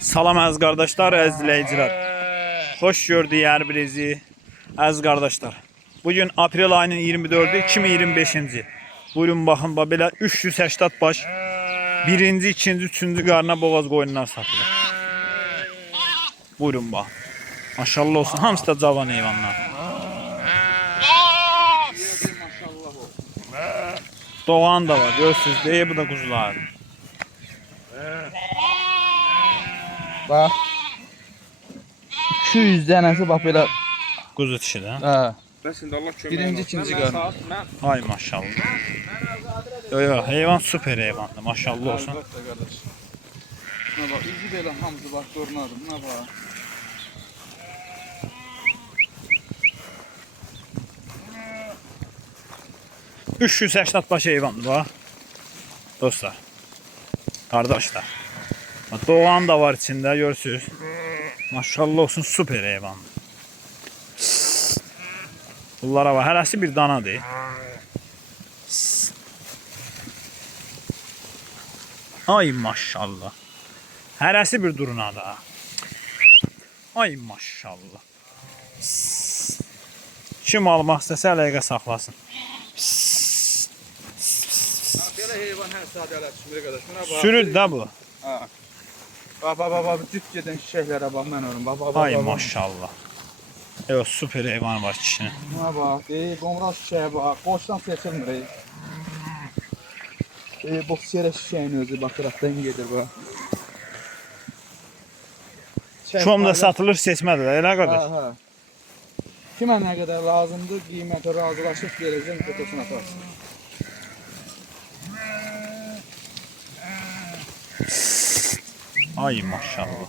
Salam əziz qardaşlar, əziz izləyicilər. Xoş gördük hər birinizi. Əziz qardaşlar. Bugün aprel ayının 24-ü 2025-ci. Buyurun baxın, belə 380 baş birinci, ikinci, üçüncü qarına boğaz qoyunlar satılır. Buyurun baxın. Maşallah olsun, hamısı da cavan heyvanlar. Doğan da var, görürsünüz deyə bu da quzular. Bax. 200 dənəsi bax belə. Quzu dişidir. Hə. Bəs indi Allah kömək Birinci, ikinci qarın. Ay maşallah. Yo, heyvan süper heyvandır, maşallah olsun. Əlbəttə qardaş. Buna bax, izi belə hamısı bax görünür. Buna bax. $380 baş heyvandır bax. Dostlar. Qardaşlar. Doğan da var içində, görürsünüz. Maşallah olsun, süper heyvandır. Bunlara bax, hərəsi bir danadır. Ay maşallah. Hərəsi bir durunadır. Ay maşallah. Kim almaq istəsə əlaqə saxlasın. Belə heyvan hər saat elə düşmür qardaş. Buna bax. Sürüd də bu. Hə. Bax, cüt gedən çiçəklərə bax mən ölüm. Bax. Ay maşallah. Evet, süper heyvan var kişinin. Buna bax, qomraz çiçəyə bax. Boşdan seçilmir. Bu siyərə çiçəyin özü bax tərəfdən gedir bax. Şomda satılır, seçmədir, elə qardaş. Hə. Kimə nə qədər lazımdır, qiymətə razılaşıb verəcəm, fotosunu atarsın. Ay maşallah.